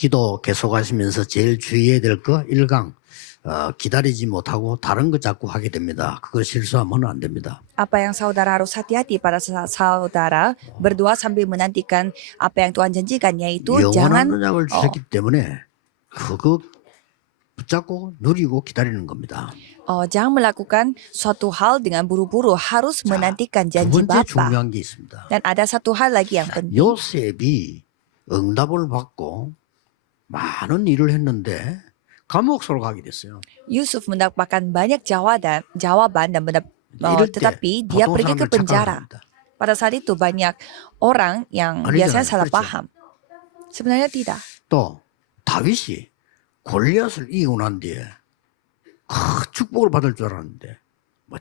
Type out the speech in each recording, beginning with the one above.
기도 계속하시면서 제일 주의해야 될 거 1강 기다리지 못하고 다른 거 자꾸 하게 됩니다. 그거 실수하면 안 됩니다. Apa yang saudara harus hati-hati pada saat saudara berdoa sambil menantikan apa yang Tuhan janjikan, yaitu 영원한 jangan 언약을 주셨기 때문에 그거 붙잡고 누리고 기다리는 겁니다. jangan melakukan suatu hal dengan buru-buru, harus menantikan 두 janji 번째 Bapa. 중요한 게 있습니다. Dan ada satu hal lagi yang penting. 요셉이 응답을 받고 많은 일을 했는데 감옥으로 가게 됐어요. Yusuf mendapatkan banyak jawaban dan 이럴 때 tetapi dia 보통 pergi ke 사람들 penjara. 착각합니다. Pada saat itu banyak orang yang 아니잖아요. biasanya salah 그렇죠. paham. Sebenarnya tidak. 또 다윗이 골리앗을 이기고 난 뒤에 축복을 받을 줄 알았는데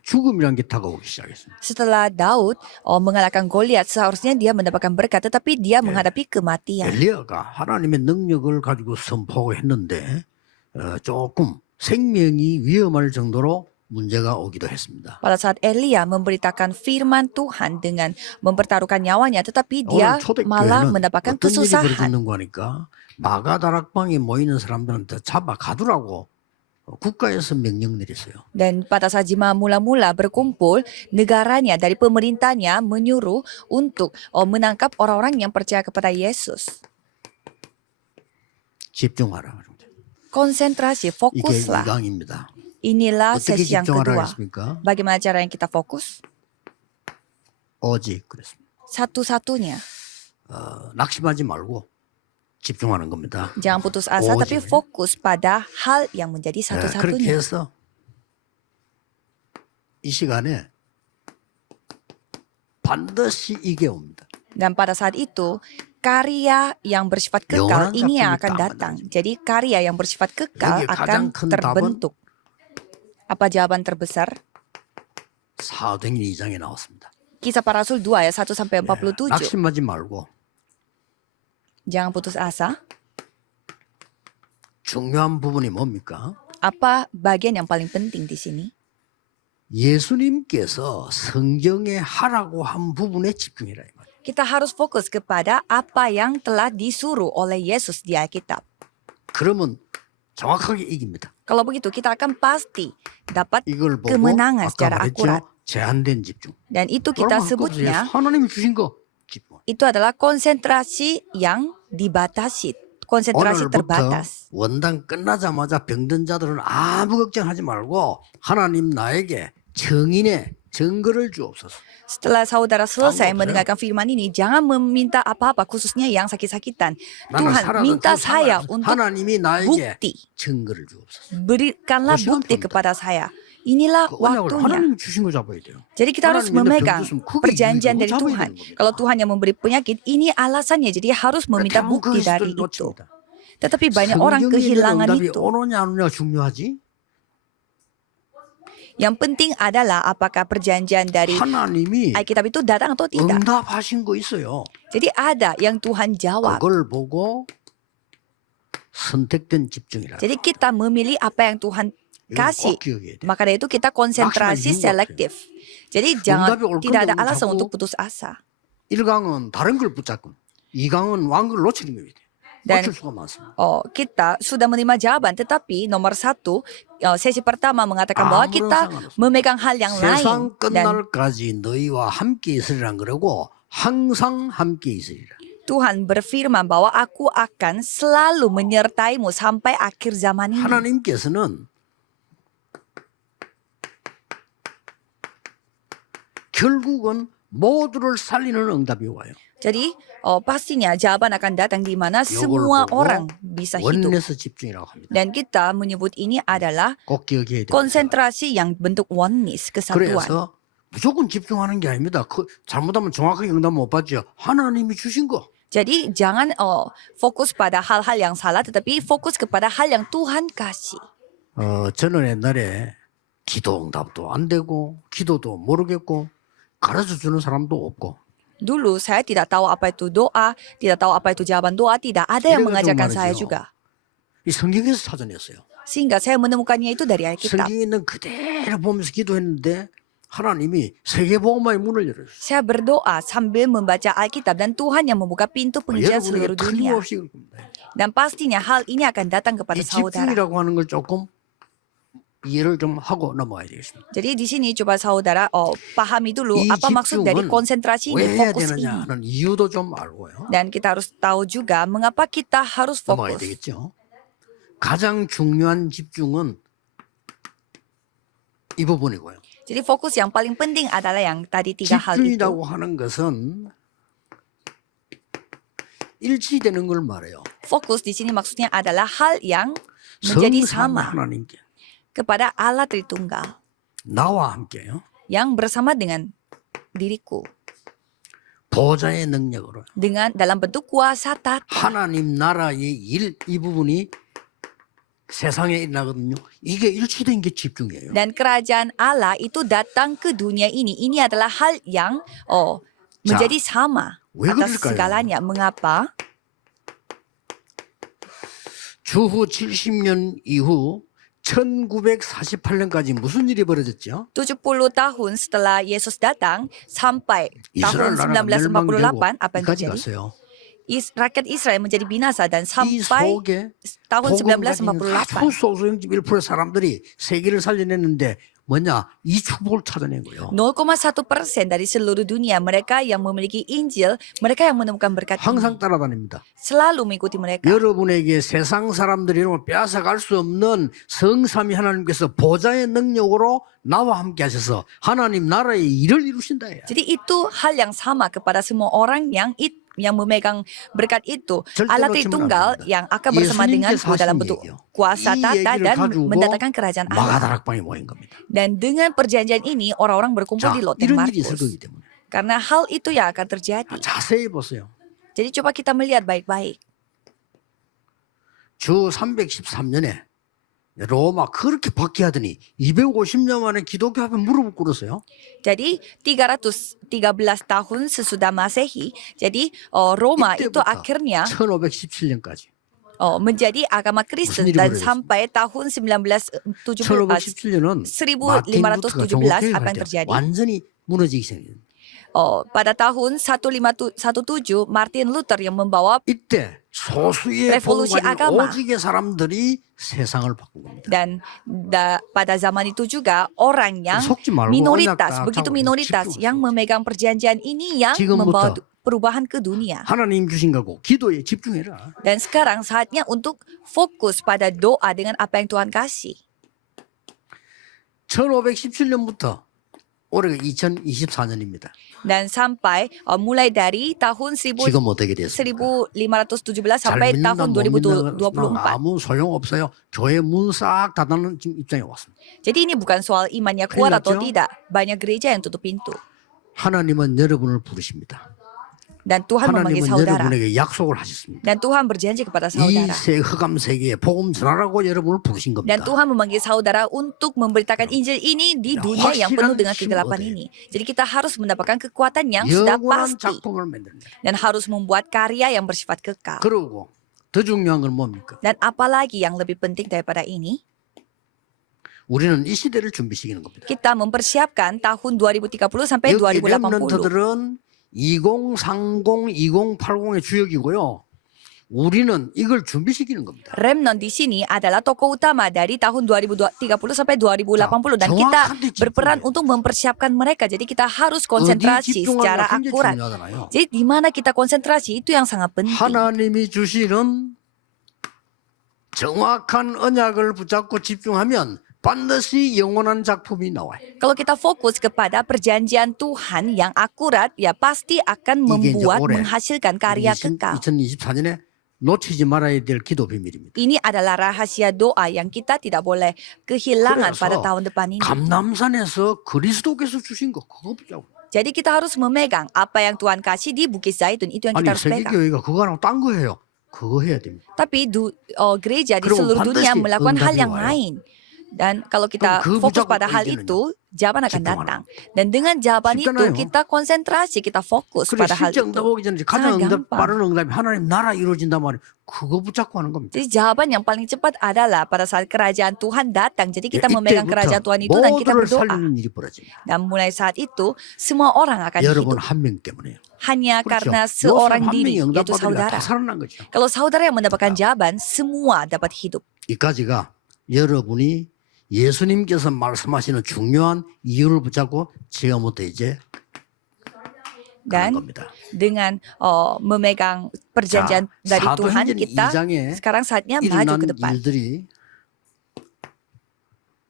죽음이란 게 다가오기 시작했어요. Setelah Daud mengalahkan Goliat, seharusnya dia mendapatkan berkat, tetapi dia menghadapi kematian. 엘리야가 하나님의 능력을 가지고 선포하고 했는데 조금 생명이 위험할 정도로 문제가 오기도 했습니다. Pada saat Elia memberitakan firman Tuhan dengan mempertaruhkan nyawanya, tetapi dia 오늘 malah 초대교회는 mendapatkan 어떤 일이 kesusahan. 벌어지는 거니까 마가다락방에 모이는 사람들한테 잡아 가두라고 국가에서 명령 내렸어요. Dan pada saat jemaah mula-mula berkumpul, negaranya dari pemerintahnya menyuruh untuk menangkap orang-orang yang percaya kepada Yesus. 집중하라. Konsentrasi, 이게 fokuslah. 2강입니다. Inilah 어떻게 sesi yang 집중하라 kedua. 했습니까? Bagaimana cara yang kita fokus? 오직 그랬습니다. Satu-satunya. 낙심하지 말고 집중하는 겁니다. Jangan putus asa, 오직. tapi fokus pada hal yang menjadi 그렇게 satu-satunya. 해서 이 시간에 반드시 이게 옵니다. Dan pada saat itu, karya yang bersifat 영원한 kekal ini yang 작품이 akan 딱 datang. Jadi karya yang bersifat kekal 여기에 akan 가장 큰 terbentuk. Apa jawaban terbesar? 사도행전 2장에 나왔습니다. Kisah para Rasul 2 ayat 1 sampai 47. 낙심하지 말고 Jangan putus asa. 중요한 부분이 뭡니까? Apa bagian yang paling penting di sini? 예수님께서 성경에 하라고 한 부분에 집중해라 이 말이에요. Kita harus fokus kepada apa yang telah disuruh oleh Yesus di Alkitab. 그러면 정확하게 이깁니다. Kalau begitu kita akan pasti dapat 이걸 보고 kemenangan 아까 secara akurat. 말했죠. 제한된 집중. Dan itu kita sebutnya, 하나님이 주신 거 집중. itu adalah konsentrasi yang dibatasi. Konsentrasi 오늘부터 terbatas. 원당 끝나자마자 병든 자들은 아무 걱정하지 말고 하나님 나에게 정인의 증거를 주옵소서. Setelah saudara selesai Sanggup, mendengarkan firman ini, jangan meminta apa-apa, khususnya yang sakit-sakitan. 나는 Tuhan, 살아도 minta 참 saya 살아도 untuk 하나님이 나에게 bukti. 증거를 주옵소서. Berikanlah 시간 bukti 좀 kepada saya. Inilah 그 언약을 waktunya. 하나님이 주신 거 잡아야 돼요. Jadi kita harus 하나님이 내 memegang 병 줬으면 그게 perjanjian 이유죠. dari 잡아야 Tuhan. 되는 겁니다. Kalau Tuhan yang memberi penyakit, ini alasannya. Jadi harus meminta 대부분 bukti dari 그리스도를 itu. 놓칩니다. Tetapi banyak orang 성경에 있는 kehilangan 응답이 itu. 오느냐 안 오느냐 중요하지. Yang penting adalah apakah perjanjian dari 하나님이 Alkitab itu datang atau tidak. 응답하신 거 있어요. Jadi ada yang Tuhan jawab. 그걸 보고 선택된 집중이라. Jadi kita memilih apa yang Tuhan 이건 kasih. 꼭 기억해야 돼. Maka dari itu kita konsentrasi 이유가 selektif. Jadi jangan 응답이 올 tidak ada 건데 alasan 자꾸 untuk putus asa. 1강은 다른 걸 붙잡고 2강은 왕걸 놓치는 겁니다. Dan 놓칠 수가 많습니다. kita sudah menerima jawaban, tetapi nomor satu, sesi pertama mengatakan bahwa 아무런 kita 상관없습니다. memegang hal yang lain. 세상 Dan 끝날까지 너희와 함께 있으리란 그러고 항상 함께 있으리라. Tuhan berfirman bahwa aku akan selalu menyertaimu sampai akhir zaman ini. 하나님께서는 결국은 모두를 살리는 응답이 와요. Jadi pastinya jawaban akan datang di mana 요걸 semua 보고 orang bisa hidup. 원내스 집중이라고 합니다. Dan kita menyebut ini adalah 꼭 기억해야 돼요. konsentrasi yang bentuk oneness, kesatuan. 그래서 무조건 집중하는 게 아닙니다. 잘못하면 정확하게 응답 못 받죠. 하나님이 주신 거. Jadi jangan fokus pada hal-hal yang salah, tetapi fokus kepada hal yang Tuhan kasih. 저는 옛날에 기도 응답도 안 되고 기도도 모르겠고 가르쳐 주는 사람도 없고 Dulu saya tidak tahu apa itu doa, tidak tahu apa itu jawaban doa, tidak ada yang 이래가지고 mengajarkan saya 말이죠. juga. 이 성경에서 찾아냈어요. Sehingga saya menemukannya itu dari Alkitab. 성경에 있는 그대로 보면서 기도했는데 하나님이 세계복음화의 문을 열어주셨어요. Saya berdoa sambil membaca Alkitab dan Tuhan yang membuka pintu penginjilan 여러분에게 seluruh dunia. 틀림없이 그럴 겁니다. Dan pastinya hal ini akan datang kepada 이 saudara. 집중이라고 하는 걸 조금 이해를 좀 하고 넘어가야 되겠습니다. Jadi di sini coba saudara pahami dulu 이 apa maksud dari 집중은 konsentrasi 왜 ini, 해야 fokus ini. 되느냐 하는 이유도 좀 알고요. Dan kita harus tahu juga mengapa kita harus 넘어가야 fokus. 되겠죠. 가장 중요한 집중은 이 부분이고요. Jadi fokus yang paling penting adalah yang tadi tiga hal itu. 집중이라고 하는 것은 일치되는 걸 말해요. Fokus di sini maksudnya adalah hal yang menjadi 성삼 sama 하나님께 kepada Allah Tritunggal 나와 함께요. yang bersama dengan diriku 보좌의 능력으로 dengan dalam bentuk kuasa tata. 하나님 나라의 일 이 부분이 세상에 일어나거든요. 이게 일치된 게 집중이에요. Dan kerajaan Allah itu datang ke dunia ini. Ini adalah hal yang menjadi sama 왜 atas 그럴까요? segalanya. Mengapa? 주후 70년 이후 1948년까지 무슨 일이 벌어졌죠? 70 tahun setelah Yesus datang sampai 이스라엘 tahun 나라가 1948 멸망되고 apa yang 이까지 terjadi? 갔어요. Rakyat Israel menjadi binasa dan 이 sampai 속에 tahun 복음 가진 1948 아주 소수의 1% 사람들이 세계를 살려냈는데 뭐냐? 이 축복을 찾아낸 거예요. 0,1% dari seluruh dunia mereka yang memiliki Injil, mereka yang menemukan berkat ini. 항상 따라다닙니다. Selalu mengikuti mereka. 여러분에게 세상 사람들이 빼앗아갈 수 없는 성삼위 하나님께서 보좌의 능력으로 나와 함께 하셔서 하나님 나라의 일을 이루신다. Jadi itu hal yang sama kepada semua orang yang memegang berkat itu. 절대 Allah 놓치면 Tritunggal 안 됩니다. yang akan bersama 예수님께서 denganku dalam 하신 bentuk 얘기요. kuasa 이 tata 얘기를 dan 가지고 mendatangkan kerajaan Allah. 마가다락방에 모인 겁니다. Dan dengan perjanjian ini orang-orang berkumpul 자, di Lot dan 이런 일이 있을 Markus. 거기 때문에 Karena hal itu yang akan terjadi. 자세히 보세요. Jadi coba kita melihat baik-baik. 주 313년에 로마 그렇게 박해하더니 250년 만에 기독교 앞에 무릎을 꿇었어요. Jadi 313 tahun sesudah Masehi, jadi Roma itu 이때부터 akhirnya 1517년까지. menjadi agama Kristen 무슨 일이 dan 벌어졌어요? sampai tahun 1517년은 1517 apa yang terjadi? 완전히 무너지기 시작해요. Pada tahun 1517 Martin Luther yang membawa 이때 소수의 Revolusi 복음 가진 agama. 오직의 사람들이 세상을 바꾼 겁니다. dan pada zaman itu juga orang yang 속지 말고 minoritas, 언약 begitu 따라가고 minoritas 집중하세요. yang memegang perjanjian ini yang 지금부터 membawa perubahan ke dunia. 하나님 주신 거고 기도에 집중해라. Dan sekarang saatnya untuk fokus pada doa dengan apa yang Tuhan kasih. 1517년부터 올해가 2024년입니다. Dan sampai mulai dari tahun 지금 어떻게 됐습니까? 1517 잘 sampai 믿는다 tahun 못 믿는다 2024. 아무 소용 없어요. 교회 문 싹 닫는 지금 입장에 왔습니다. Jadi ini bukan soal imannya kuat atau Kenapa? tidak. Banyak gereja yang tutup pintu. 하나님은 여러분을 부르십니다. Dan Tuhan memanggil 하나님은 saudara. 여러분에게 약속을 하셨습니다. Dan Tuhan berjanji kepada 이 saudara. 흑암 세계에 복음 전하라고 여러분을 부르신 겁니다. Dan Tuhan memanggil saudara untuk memberitakan Injil ini di Ya, dunia yang penuh dengan 확실한 kegelapan 힘을 ini. Jadi kita harus mendapatkan kekuatan yang sudah 영원한 pasti 작품을 만듭니다. dan harus membuat karya yang bersifat kekal. 그리고 더 중요한 건 뭡니까? Dan apalagi yang lebih penting daripada ini, 우리는 이 시대를 준비시키는 겁니다. kita mempersiapkan tahun 2030 sampai 여기 2080. 렘넌트들은 2030, 2080의 주역이고요. 우리는 이걸 준비시키는 겁니다. Remnant di sini adalah tokoh utama dari tahun 2030 sampai 2080 dan kita 정확한데 berperan 집중해요. untuk mempersiapkan mereka. Jadi kita harus 어디 konsentrasi 집중하냐 secara 굉장히 akurat. 중요하잖아요. Jadi di mana kita konsentrasi itu yang sangat penting. 하나님이 주시는 정확한 언약을 붙잡고 집중하면 반드시 영원한 작품이 나와요. Kalau kita fokus kepada perjanjian Tuhan yang akurat, ya pasti akan 이게 이제 membuat 올해 menghasilkan karya kekal. 2024년에 놓치지 말아야 될 기도 비밀입니다. Ini adalah rahasia doa yang kita tidak boleh kehilangan 그래서 pada tahun depan ini. 감남산에서 그리스도께서 주신 거 그거 붙잡고. Jadi kita harus memegang apa yang Tuhan kasih di Bukit Zaitun, itu yang 아니 kita harus pegang. 세계교회가 그거 하라고 딴 거 해요. 그거 해야 됩니다. Tapi gereja di 그럼 seluruh dunia 반드시 melakukan hal 응답이 yang 와요. lain. Dan kalau kita 그 fokus 붙잡고 pada hal 이제는요, itu, jawaban akan 집중하는 datang. Dan dengan jawaban itu 쉽잖아요. kita konsentrasi, kita fokus 그래 pada hal 실제 itu. 응답 오기 전에 가장 sangat 응답 gampang. 빠른 응답이 하나님 나라 이루어진단 말이에요. 그거 붙잡고 하는 겁니다. Jadi jawaban yang paling cepat adalah pada saat kerajaan Tuhan datang. Jadi kita 예, memegang kerajaan 이때부터 Tuhan itu dan kita 모두를 berdoa. 살리는 일이 벌어집니다. Dan mulai saat itu semua orang akan 여러분 hidup. 한 명 때문에요. Hanya 그렇죠. karena 요셉 seorang 한 diri, 명이 yaitu 응답받으니까 saudara. 다 살아난 거죠. Kalau saudara yang mendapatkan jawaban, semua dapat hidup. 이까지가 여러분이 예수님께서 말씀하시는 중요한 이유를 붙잡고 지금부터 이제 가는 Dan 겁니다. dengan memegang perjanjian 자, dari Tuhan, 사도행전 kita 2장에 sekarang saatnya maju 일어난 ke depan. 일들이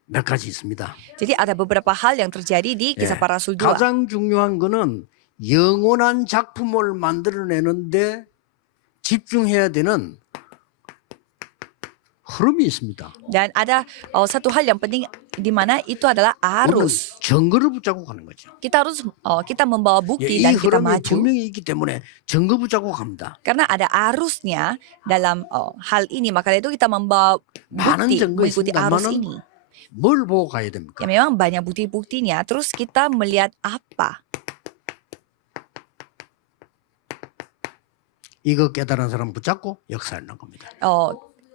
몇 가지 있습니다. Jadi ada beberapa hal yang terjadi di Kisah 예, Para Rasul 2. 가장 중요한 거는 영원한 작품을 만들어내는데 집중해야 되는 흐름이 있습니다. Dan ada satu hal yang penting di mana itu adalah 우리는 arus. 증거를 붙잡고 가는 거죠. Kita harus kita membawa 예, bukti 이 dan kita 흐름이 maju. 분명히 있기 때문에 증거 붙잡고 갑니다. Karena ada arusnya dalam hal ini, maka itu kita membawa 많은 bukti 증거 mengikuti arus 있습니다만은 ini. 뭘 보고 가야 됩니까? Ya memang banyak bukti-buktinya. Terus kita melihat apa? 이거 깨달은 사람 붙잡고 역사하는 겁니다.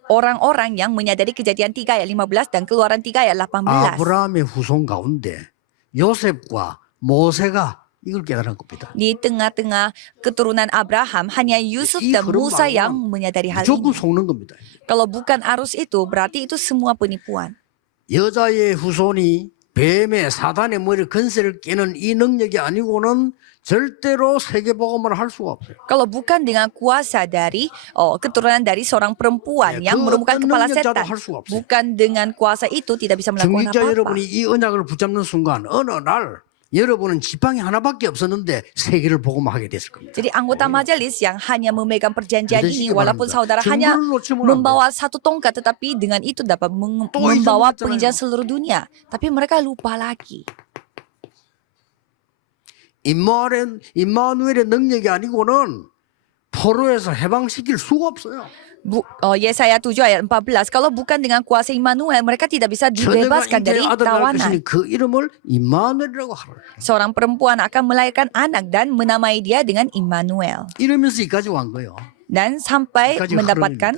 Orang-orang yang menyadari Kejadian 3 ayat 15 dan Keluaran 3 ayat 18. 아브라함의 후손 가운데 요셉과 모세가 이걸 깨달은 겁니다. Di tengah-tengah keturunan Abraham, hanya Yusuf 이 dan 흐름 Musa 말고는 yang menyadari hal 무조건 ini. 속는 겁니다. Kalau bukan arus itu, berarti itu semua penipuan. 여자의 후손이 뱀의 사단의 머리 근세를 깨는 이 능력이 아니고는 절대로 세계복음을 할 수가 없어요. Kalau bukan dengan kuasa dari keturunan dari seorang perempuan 예, yang 그 merupakan 어떤 kepala 능력자도 setan, 할 수가 없어요. bukan dengan kuasa itu tidak bisa melakukan 중직자 apa-apa. 여러분이 이 언약을 붙잡는 순간 어느 날 여러분은 지팡이 하나밖에 없었는데 세계를 복음하게 됐을 겁니다. Jadi anggota majelis yang hanya memegang perjanjian ini, 믿으시기 walaupun 바랍니다. saudara hanya 증거를 놓치면 안 돼요. membawa satu tongkat, tetapi dengan itu dapat 또 membawa 잊어먹었잖아요. penginjilan seluruh dunia. Tapi mereka lupa lagi. 임마누엘의 능력이 아니고는 포로에서 해방시킬 수가 없어요. Yesaya 7 ayat 14, kalau bukan dengan kuasa Immanuel, mereka tidak bisa 처녀가 dibebaskan dari 인자의 아들 낳을 tawanan. 것이니 그 이름을 임마누엘이라고 하라. Seorang perempuan akan melahirkan anak dan menamai dia dengan Immanuel. 이러면서 여기까지 온 거예요. Dan sampai 여기까지 mendapatkan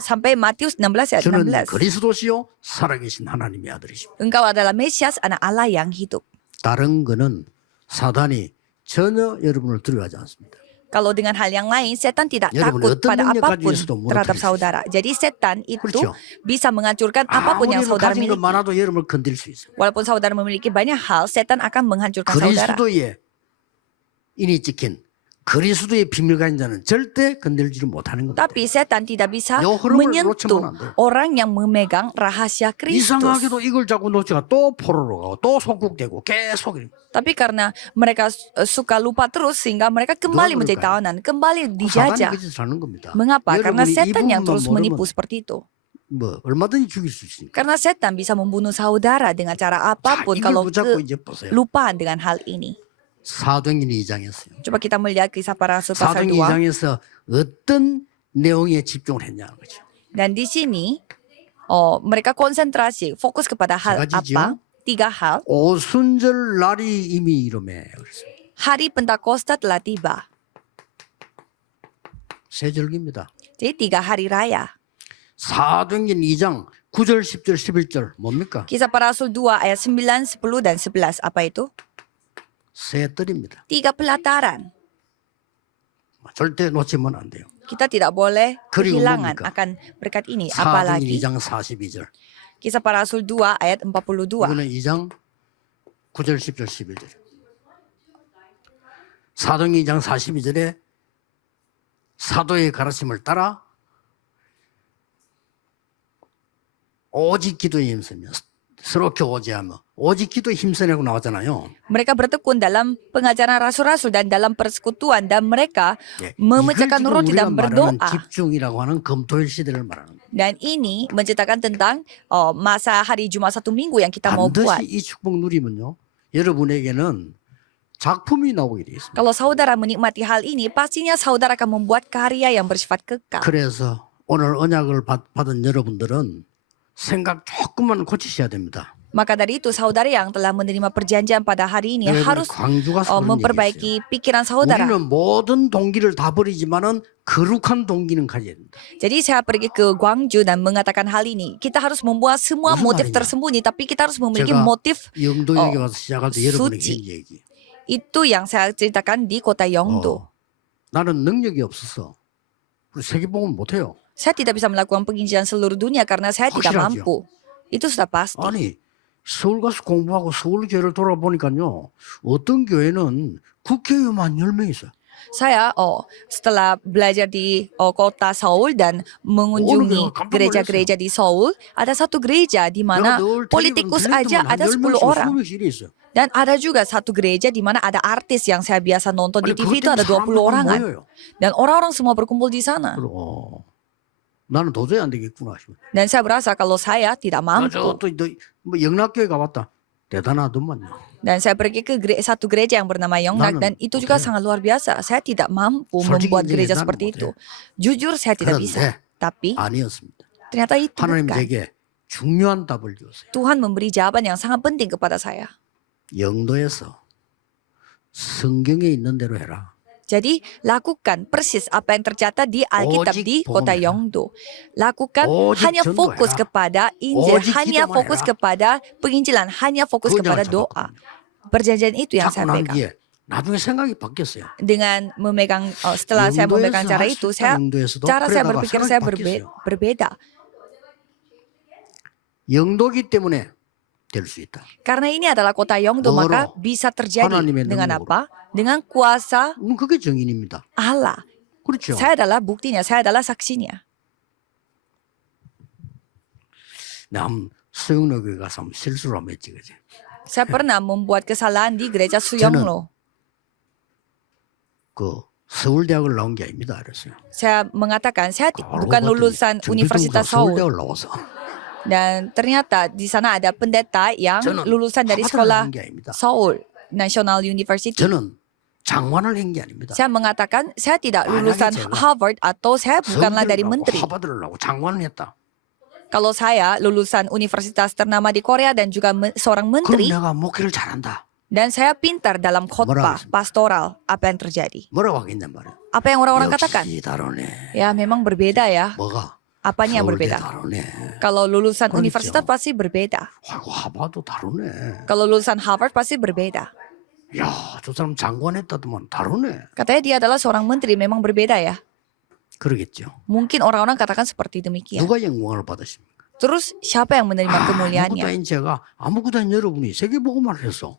sampai Matius 16 ayat 저는 16. 그리스도시요 살아계신 하나님의 아들이십니다. Engkau adalah Mesias, anak Allah yang hidup. 다른 거는 사단이 전혀 여러분을 두려워하지 않습니다. Kalau dengan hal yang lain, setan tidak 여러분, takut 어떤 pada 능력 apapun 가지고 있어도 terhadap 무너뜨릴 수 saudara. Jadi setan itu 그렇죠. bisa menghancurkan apapun yang 아무리 saudara 가진 것 miliki. 많아도 여러분을 건드릴 수 있어요. Walaupun saudara memiliki banyak hal, setan akan menghancurkan saudara. 그리스도의 인이 찍힌 그리스도의 비밀 가진 자는 절대 건들지를 못하는 겁니다. Tapi setan tidak bisa 요 흐름을 menyentuh 놓치면 안 돼요. orang yang memegang rahasia Kristus. 이상하게도 이걸 자꾸 놓치가 또 포로로 가고 또 속국되고 계속 이렇게. Tapi karena mereka suka lupa terus sehingga mereka kembali 누가 menjadi 그럴까요? tawanan, kembali 사단이 dijajah. 그 짓을 하는 겁니다. Mengapa? Karena 여러분이 이 setan yang 부분만 terus menipu 모르면 seperti itu. 뭐 얼마든지 죽일 수 있으니까. Karena setan bisa membunuh saudara dengan cara 자, apapun 이걸 kalau 붙잡고 이제 보세요. kelupaan dengan hal ini. 사도행전 2장이었어요. Coba kita melihat Kisah Para Rasul pasal 사도행전 2. 2장에서 어떤 내용에 집중을 했냐는 거죠. Dan di sini mereka konsentrasi, fokus kepada hal 가지죠. apa? 3 hal. 오순절 날이 이미 이름에 그랬어요. Hari Pentakosta telah tiba. 세 절기입니다. Jadi 3 hari raya. 사도행전 2장 9절, 10절, 11절 뭡니까? Kisah Para Rasul 2 ayat 9, 10 dan 11. Apa itu? 세 뜰입니다. 3 pelataran. 절대 놓치면 안 돼요. Kita tidak boleh 그리고 kehilangan 뭡니까? akan berkat ini. 사도행전 Apalagi 2장 42절. Kisah Para Rasul 2 ayat 42. 이거는 2장 9절, 10절, 11절. 사도행전 2장 42절에 사도의 가르침을 따라 오직 기도에 힘쓰며 서로 교제하며 오직 기도에 힘쓰라고 나왔잖아요. Mereka bertekun dalam pengajaran rasul-rasul dan dalam persekutuan dan mereka 예, memecahkan 이걸 지금 roti 우리가 dan 말하는 berdoa. 집중이라고 하는 금토일 시대를 말하는 거예요. Dan ini menceritakan tentang masa hari Jumat 1 minggu yang kita mau buat. 반드시 이 축복 누리면요. 여러분에게는 작품이 나오게 돼 있습니다. Kalau saudara menikmati hal ini, pastinya saudara akan membuat karya yang bersifat kekal. 그래서 오늘 언약을 받은 여러분들은 생각 조금만 고치셔야 됩니다. Maka dari itu saudara yang telah menerima perjanjian pada hari ini 내가 harus 광주 가서 그런 얘기했어요. memperbaiki pikiran saudara. 우리는 모든 동기를 다 버리지만은 거룩한 동기는 가져야 된다. Jadi saya pergi ke Gwangju dan mengatakan hal ini. Kita harus membuat semua 무슨 motif 말이냐? tersembunyi, tapi kita harus memiliki 제가 motif. 영도역에 가서 시작할 때 여러분에게 수치. 한 얘기. Itu yang saya ceritakan di kota Yeongdo. 나는 능력이 없어서 세계복음을 못해요. Saya tidak bisa melakukan penginjilan seluruh dunia karena saya tidak 확실하죠? mampu. Itu sudah pasti. 아니 서울 가서 공부하고 서울 교회를 돌아보니까요. 어떤 교회는 국회의원만 10명 있어요. Saya setelah belajar di kota Seoul dan mengunjungi gereja-gereja di Seoul, ada satu gereja di mana 내가 늘 politikus 텔레비전 aja 한 ada 10 10명씩 orang. 20명씩 이래 있어요. Dan ada juga satu gereja di mana ada artis yang saya biasa nonton di 아니, TV 그것 itu ada 때문에 20 사람들만 orangan. 모여요. Dan orang-orang semua berkumpul di sana. 그리고 나는 도저히 안 되겠구나 싶어요. Dan saya berasa kalau saya tidak mampu. 뭐 영락교회 가봤다. 대단하더만요. Dan saya pergi ke satu gereja yang bernama Yongnak dan itu juga sangat luar biasa. Saya tidak mampu 솔직히 membuat 이제 gereja 나는 seperti 못해요. itu. Jujur saya tidak bisa. Tapi 아니었습니다. ternyata itu 하나님 bukan. 제게 중요한 답을 주었어요. Tuhan memberi jawaban yang sangat penting kepada saya. 영도에서 성경에 있는 대로 해라. Jadi lakukan persis apa yang tercatat di Alkitab 오직 di kota 복음해라. Yeongdo. Lakukan 오직 hanya 전도해라. fokus kepada Injil, 오직 hanya 기도만 fokus 해라. kepada penginjilan, hanya fokus 그거 kepada 내가 doa. 잡았거든요. Perjanjian itu yang 잡고 saya 난 pegang. 뒤에 나중에 생각이 바뀌었어요. Dengan memegang setelah saya memegang cara itu, cara saya berpikir saya berbeda. 영도기 때문에 될 수 있다. Karena ini adalah kota Yeongdo, 뭐로? maka bisa terjadi 하나님의 dengan 능력으로. apa? Dengan kuasa 그게 정인입니다. Allah. 그렇죠. Saya adalah buktinya, saya adalah saksinya. 남 수영로교회 가서 한번 실수를 한번 했지, 그지? Saya pernah membuat kesalahan di gereja Suyonglo. 그 서울대학을 나온 게 아닙니다, 그랬어요. Saya mengatakan saya bukan lulusan Universitas Seoul. 서울대학을 나와서 Dan ternyata di sana ada pendeta yang 저는 lulusan dari 하버드를 sekolah 나온 게 아닙니다. Seoul National University. 저는 장관을 한 게 아닙니다. Saya mengatakan saya tidak 만약에 lulusan 제가 Harvard atau saya bukanlah dari 서울대를 나오고 menteri. 하버드를 나오고 장관을 했다. Kalau saya lulusan universitas ternama di Korea dan juga seorang 그럼 menteri 내가 목회를 잘한다. dan saya pintar dalam khotbah 뭐라고 pastoral, apa yang terjadi? 뭐라고 하겠냔 말이야. Apa yang orang-orang katakan? 역시 다르네. Ya memang berbeda ya. 뭐가? Apanya yang 서울대 berbeda? 다르네. Kalau lulusan 그렇죠. universitas pasti berbeda. 아이고 하버드 다르네. Kalau lulusan Harvard pasti berbeda. 야, 저 사람 장관 했다더만 다르네. Katanya dia adalah seorang menteri, memang berbeda ya. 그러겠죠. Mungkin orang-orang katakan seperti demikian. 누가 영광을 받으십니까? Terus siapa yang menerima 아무것도 kemuliaannya? 아닌 제가 아무것도 아닌 여러분이 세계복음을 했어.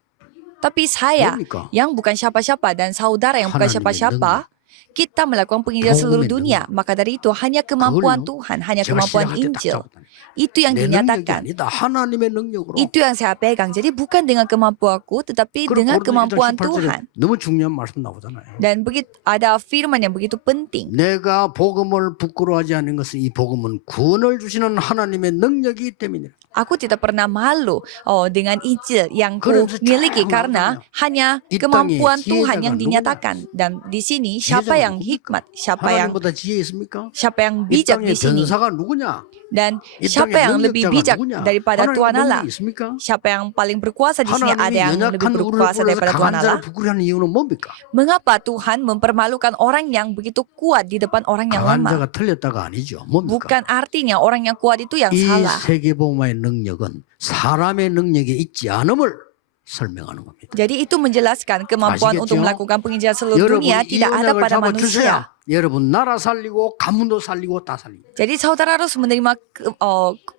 Tapi saya 뭡니까? yang bukan siapa-siapa dan saudara yang bukan 하나님의 siapa-siapa, kita melakukan penginjilan seluruh dunia. Maka dari itu hanya kemampuan Tuhan, hanya 제가 kemampuan 시작할 때 딱 Injil. 잡았다니. Itu yang 내 능력이 dinyatakan. 아니다. 하나님의 능력으로. Itu yang saya pegang. Jadi bukan dengan kemampuanku, tetapi 그리고 dengan 고린도 1장 kemampuan 18절에 Tuhan. 너무 중요한 말씀 나오잖아요. Dan begitu ada firman yang begitu penting. 내가 복음을 부끄러워하지 않는 것은 이 복음은 구원을 주시는 하나님의 능력이기 때문이라. Aku tidak pernah malu dengan Injil yang ku 그래서 miliki 쫙 karena 나오잖아요. hanya 이 kemampuan 땅에 Tuhan 지혜자가 yang dinyatakan. Dan di sini siapa yang hikmat, siapa yang 하나님보다 지혜 있습니까? 이 bijak 땅의 di sini, 변사가 누구냐? dan 이 siapa 땅의 yang lebih 능력자가 bijak 누구냐? daripada 하나님의 Tuhan Allah. 능력이 있습니까? Siapa yang paling berkuasa di sini, ada 하나님이 yang lebih 연약한 우리를 berkuasa 불러서 daripada Tuhan 강한 Allah. 자를 부끄러워하는 이유는 뭡니까? Mengapa Tuhan mempermalukan orang yang begitu kuat di depan orang yang 강한 lemah? 자가 틀렸다가 아니죠. 뭡니까? Bukan artinya orang yang kuat itu yang 이 salah. 세계복음의 능력은 사람의 능력에 있지 않음을 설명하는 겁니다. Jadi itu menjelaskan kemampuan 아시겠죠? untuk melakukan penginjilan seluruh 여러분 dunia 이 tidak ada 언약을 pada 잡아 manusia. 주셔야 여러분 나라 살리고 가문도 살리고 다 살리고. Jadi saudara harus menerima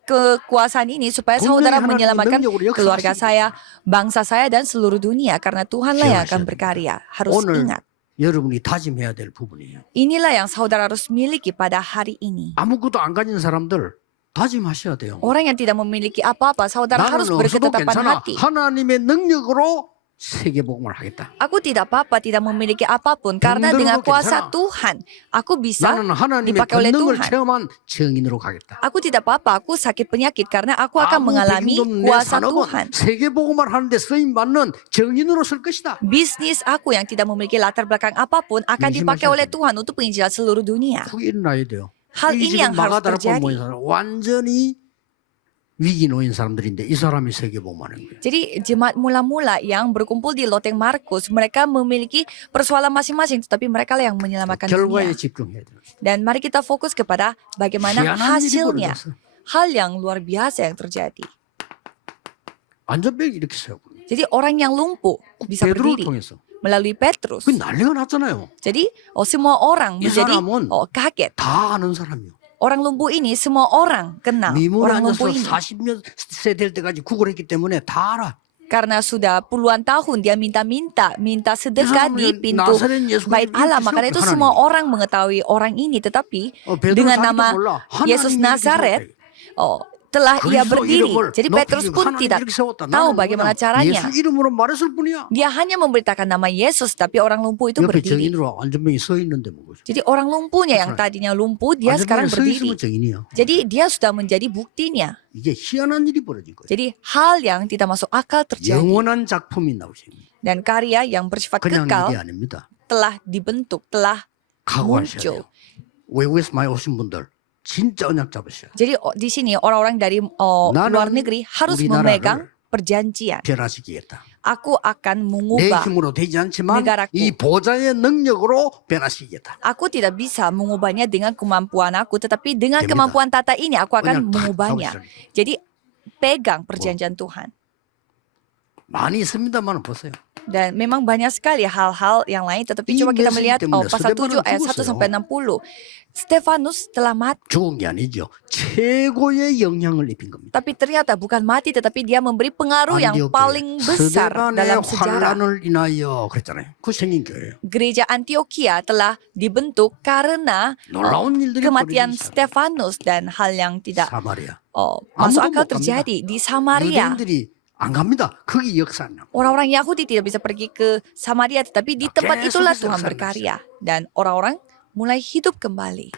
kekuasaan ini supaya 분명히 saudara 하나님의 menyelamatkan 능력으로 keluarga 역사하십니다. saya, bangsa saya dan seluruh dunia karena Tuhanlah yang akan 기억하셔야 berkarya. Harus 오늘 ingat. 여러분이 다짐해야 될 부분이에요. Inilah yang saudara harus miliki pada hari ini. 아무것도 안 가진 사람들 다짐하셔야 돼요. Orang yang tidak memiliki apa-apa, saudara harus 나는 없어도 berketetapan 괜찮아. hati. 하나님의 능력으로 세계복음을 하겠다. Aku tidak apa-apa, tidak memiliki apapun karena dengan 병들어도 kuasa 괜찮아. Tuhan, aku bisa 나는 하나님의 dipakai oleh 권능을 Tuhan. 체험한 증인으로 가겠다. Aku tidak apa-apa, aku sakit penyakit karena aku akan mengalami 백인도 내 kuasa 산업은 Tuhan. 세계복음을 하는데 쓰임 받는 증인으로 쓸 것이다. Bisnis aku yang tidak memiliki latar belakang apapun akan dipakai oleh Tuhan untuk penginjilan seluruh dunia. 그게 일어나야 돼요. Hal 이 ini yang 지금 harus 마가다락방 terjadi. 모인 사람 완전히 위기 놓인 사람들인데 이 사람이 세계복음하는 거예요. Jadi jemaat mula-mula yang berkumpul di Loteng Markus, mereka memiliki persoalan masing-masing, tetapi mereka lah yang menyelamatkan 결과에 dunia. 집중해야 돼요. Dan mari kita fokus kepada bagaimana 희한한 일이 hasilnya, 벌어졌어. hal yang luar biasa yang terjadi. 안전벨 이렇게 세우고 Jadi orang yang lumpuh bisa 베드로를 berdiri 통해서 melalui Petrus. 그 난리가 났잖아요. Jadi semua orang 이 menjadi 사람은 kaget. 다 아는 사람이요. Orang lumpuh ini semua orang kenal 미문에 orang 앉아서 lumpuh ini. 40년 세 될 때까지 구걸했기 때문에 다 알아. Karena sudah puluhan tahun dia minta sedekah di 사람은 pintu 나사렛 예수 bait 그리스도를 Allah. 이렇게 Makanya itu 세웠고 semua 하나님이. orang mengetahui orang ini. Tetapi 베드로 dengan 자기도 nama 몰라. Yesus 하나님이 이렇게 Nazaret, telah ia 그리스도 berdiri. 이름을 Jadi Petrus 높이고 pun 하나님 tidak 이렇게 세웠다. tahu 나는 bagaimana 그냥 caranya. 예수 이름으로 말했을 뿐이야. Dia hanya memberitakan nama Yesus, tapi orang lumpuh itu 옆에 berdiri. 정인으로 안전병이 서 있는데 뭐죠? Jadi orang lumpuhnya yang tadinya lumpuh, dia sekarang 안전병이 서 berdiri. 있으면 정인이야. Jadi dia sudah menjadi buktinya. 이게 희한한 일이 벌어진 거예요. Jadi hal yang tidak masuk akal terjadi. 영원한 작품이 나오십니다. Dan karya yang bersifat 그냥 kekal 일이 아닙니다. telah dibentuk, telah 각오하셔야 돼요. muncul. 외국에서 많이 오신 분들 진짜 언약 잡으셔야 돼요. Jadi di sini orang-orang dari 나는 luar negeri harus 우리나라를 memegang perjanjian. 변화시키겠다. Aku akan 내 mengubah. 힘으로 되지 않지만 negaraku. 이 보좌의 능력으로 변화시키겠다. Aku tidak bisa mengubahnya dengan kemampuan aku, tetapi dengan 됩니다. kemampuan tata ini aku 그냥 akan 탁 mengubahnya. 하고 시작해요. Jadi pegang perjanjian Tuhan. 많이 있습니다만 보세요. Dan memang banyak sekali hal-hal yang lain, tetapi 이 coba kita 메시지 melihat 때문에 pasal 7 스데반은 ayat 1 죽었어요. sampai 60. Stefanus telah mati, 죽은 게 아니죠. 최고의 영향을 입힌 겁니다. tapi ternyata bukan mati, tetapi dia memberi pengaruh yang paling besar 스데반의 dalam sejarah. 환란을 인하여 그랬잖아요. 그 생긴 교회예요. Gereja Antioquia telah dibentuk karena 놀라운 일들이 kematian 벌어지기 시작해요. Stefanus dan hal yang tidak 사마리아. masuk 아무도 akal 못 갑니다. terjadi di Samaria. 유대인들이 안 갑니다. 거기 역사 안 나. Orang-orang Yahudi tidak bisa pergi ke Samaria, tetapi di tempat 계속 itulah bisa Tuhan kesana. berkarya. Dan orang-orang mulai hidup kembali.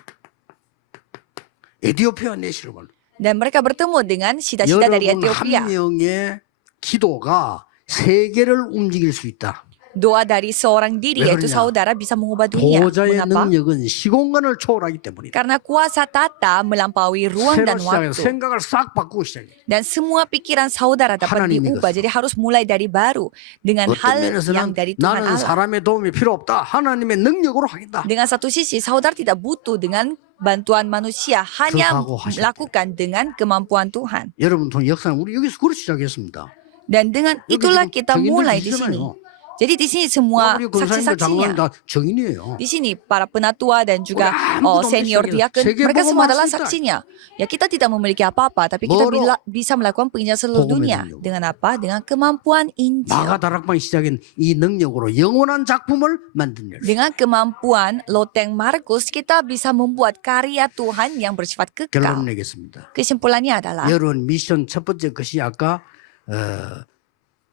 에티오피아 내시를 Dan mereka bertemu dengan sita-sita dari 여러분 Ethiopia. 한 명의 기도가 세계를 움직일 수 있다. Doa dari seorang diri, 왜 yaitu 그러냐? saudara, bisa mengubah dunia. 보좌의 Mengapa? 능력은 시공간을 초월하기 때문이다. Karena kuasa tata melampaui ruang 새로 dan 시작해서 waktu. 생각을 싹 바꾸고 시작해. Dan semua pikiran saudara dapat 하나님이 diubah. 그랬어. Jadi harus mulai dari baru. Dengan 어떤 hal yang 면에서는 dari Tuhan 나는 Allah. 사람의 도움이 필요 없다. 하나님의 능력으로 하겠다. Dengan satu sisi, saudara tidak butuh dengan bantuan manusia. Hanya 그하고 하셔야 lakukan dengan kemampuan Tuhan. 여러분 통 역사는 우리 여기서 그렇게 시작했습니다. Dan dengan 여기 itulah 지금 kita 정인들 mulai di 계시잖아요. sini. Jadi di sini semua 우리 권사님들 장로님 saksi-saksinya. 다 정인이에요. Di sini para penatua dan juga 아무도 없는 senior 시작이에요. diakon, 세계 mereka 복음 semua adalah 왔습니다. saksinya. Ya kita tidak memiliki apa-apa, tapi kita 뭐로? bisa melakukan penginjilan seluruh 복음의 dunia. 능력으로. Dengan apa? Dengan kemampuan Injil. 마가다락방이 시작한 이 능력으로 영원한 작품을 만든 일. Dengan kemampuan Loteng Markus, kita bisa membuat karya Tuhan yang bersifat 결론 kekal. 내겠습니다. Kesimpulannya adalah, 여러분 미션 첫 번째 것이 아까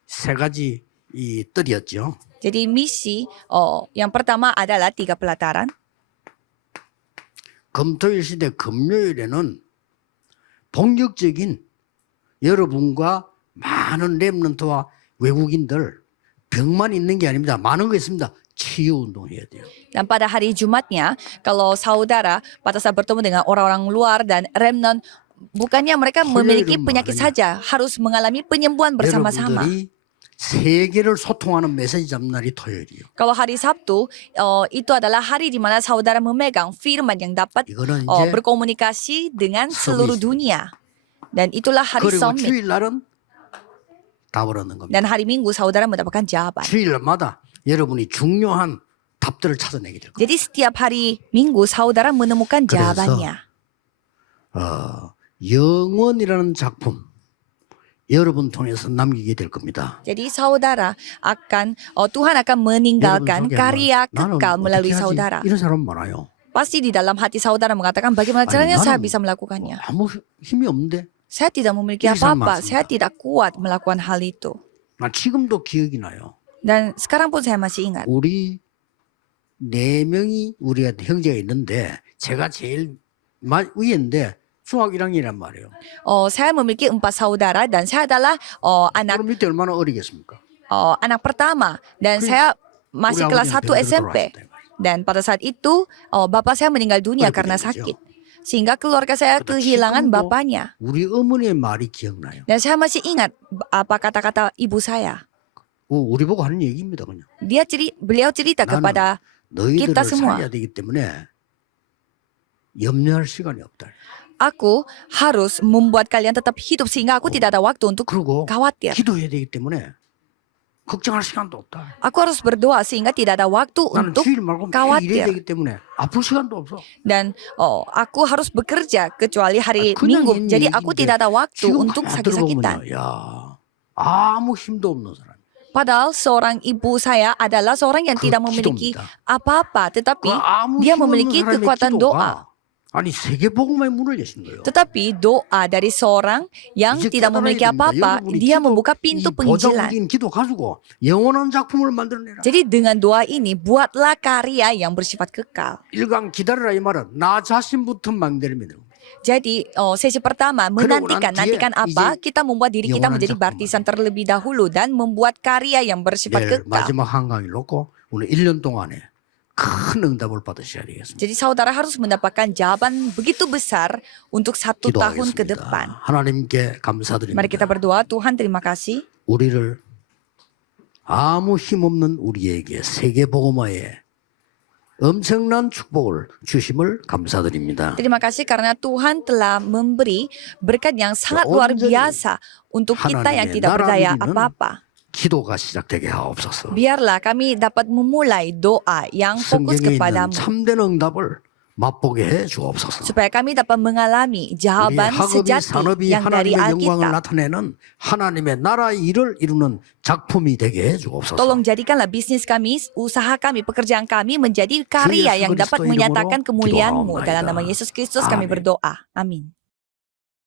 세 가지 이 뜰이었죠. jadi misi yang pertama adalah 3 pelataran. 금토일 시대 금요일에는 본격적인 여러분과 많은 렘넌트와 외국인들 병만 있는 게 아닙니다. 많은 거 있습니다. 치유 운동해야 돼요. Dan pada hari Jumatnya, kalau saudara pada saat bertemu dengan orang-orang luar dan remnant, bukannya mereka memiliki 토요일은 penyakit 뭐하느냐? saja, harus mengalami penyembuhan bersama-sama. 여러분들이 세계를 소통하는 메시지 잡는 날이 토요일이에요. Kalau hari Sabtu, itu adalah hari di mana saudara memegang firman yang dapat 이거는 이제 berkomunikasi dengan seluruh 서밋입니다. dunia. Dan itulah hari 그리고 summit. 주일날은 답을 얻는 겁니다. Dan hari Minggu saudara mendapatkan jawaban. 주일마다 여러분이 중요한 답들을 찾아내게 될 겁니다. Jadi setiap hari Minggu saudara menemukan 그래서 jawabannya. 영원이라는 작품 여러분 통해서 남기게 될 겁니다. Jadi saudara akan, Tuhan akan meninggalkan 여러분 속에 karya 나는 kekal 어떻게 melalui 하지? saudara. 이런 사람 많아요. Pasti di dalam hati saudara mengatakan bagaimana caranya 나는 saya bisa melakukannya. 아무 힘이 없는데 Saya tidak memiliki Ini sama, apa-apa, sama. saya tidak kuat melakukan hal itu. 나 지금도 기억이 나요. Dan sekarang pun saya masih ingat. 우리 4명이 우리가 형제가 있는데 제가 제일 위인데 중학 1학년이란 말이에요. Saya memiliki 4 saudara dan saya adalah anak 그럼 밑에 얼마나 어리겠습니까? anak pertama dan 그 saya masih 우리 kelas 아버지는 1 병으로 SMP. 돌아가셨다, 이 말이에요. Dan pada saat itu bapak saya meninggal dunia 그렇게 karena 된 거죠. sakit. Sehingga keluarga saya Betul, kehilangan 지금도 bapaknya. 우리 어머니의 말이 기억나요. Dan saya masih ingat apa kata-kata ibu saya. 우리 보고 하는 얘기입니다. 그냥 Beliau cerita 나는 kepada 너희들을 kita semua. 살려야 되기 때문에 염려할 시간이 없다. Aku harus membuat kalian tetap hidup sehingga aku tidak ada waktu untuk 그리고 khawatir. 기도해야 되기 때문에 걱정할 시간도 없다. Aku harus berdoa sehingga tidak ada waktu 나는 untuk 주일 말고 매일 일해야 khawatir. 되기 때문에 아플 시간도 없어. Dan aku harus bekerja kecuali hari 그냥 Minggu. 있는 Jadi aku 얘기인데 tidak ada waktu 지금 untuk 가만히 sakit-sakitan. 들어보면요. 야, 아무 힘도 없는 사람. Padahal seorang ibu saya adalah seorang yang 그 tidak memiliki 기도입니다. apa-apa, tetapi 그 아무 dia 힘 없는 memiliki 사람의 kekuatan doa. 기도가 아니 세계복음의 문을 여신 거예요. Tetapi doa dari seorang yang 이제 tidak 깨달아야 memiliki 됩니다. apa-apa, 여러분이 dia 기도, membuka 이 pintu penginjilan. 보장적인 기도 가지고 영원한 작품을 만들어내라. Jadi dengan doa ini buatlah karya yang bersifat kekal. 1강 기다려라 이 말은 나 자신부터 만들면 돼요. Jadi sesi pertama menantikan, nanti nantikan apa? 이제 Kita membuat diri kita 영원한 menjadi 작품을 baptisan terlebih dahulu dan membuat karya yang bersifat 내일 kekal. 마지막 한강을 놓고 오늘 1년 동안에 큰 응답을 받으셔야 되겠습니다. Jadi saudara harus mendapatkan jawaban begitu besar untuk 1 tahun ke depan. 기도하겠습니다. 하나님께 감사드립니다. Mari kita berdoa, Tuhan terima kasih. 우리를 아무 힘없는 우리에게 세계복음화에 엄청난 축복을 주심을 감사드립니다. Terima kasih karena Tuhan telah memberi berkat yang sangat luar 온전히 biasa untuk kita yang 하나님의 tidak 나라 berdaya 누리는 apa-apa. 기도가 시작되게 하옵소서. Biarlah kami dapat memulai doa yang fokus 성경에 있는 kepadamu. 참된 응답을 맛보게 해 주옵소서. Supaya kami dapat mengalami 우리의 jawaban 학업이 sejati 산업이 yang dari 하나님의 영광을 Alkitab. 나타내는 하나님의 나라의 일을 이루는 작품이 되게 해 주옵소서. Tolong jadikanlah bisnis kami, usaha kami, pekerjaan kami menjadi karya Yesus yang dapat Kristus menyatakan irim으로 kemuliaan-Mu. 기도하옵나이다. Dalam nama Yesus Kristus kami 아멘. berdoa. Amin.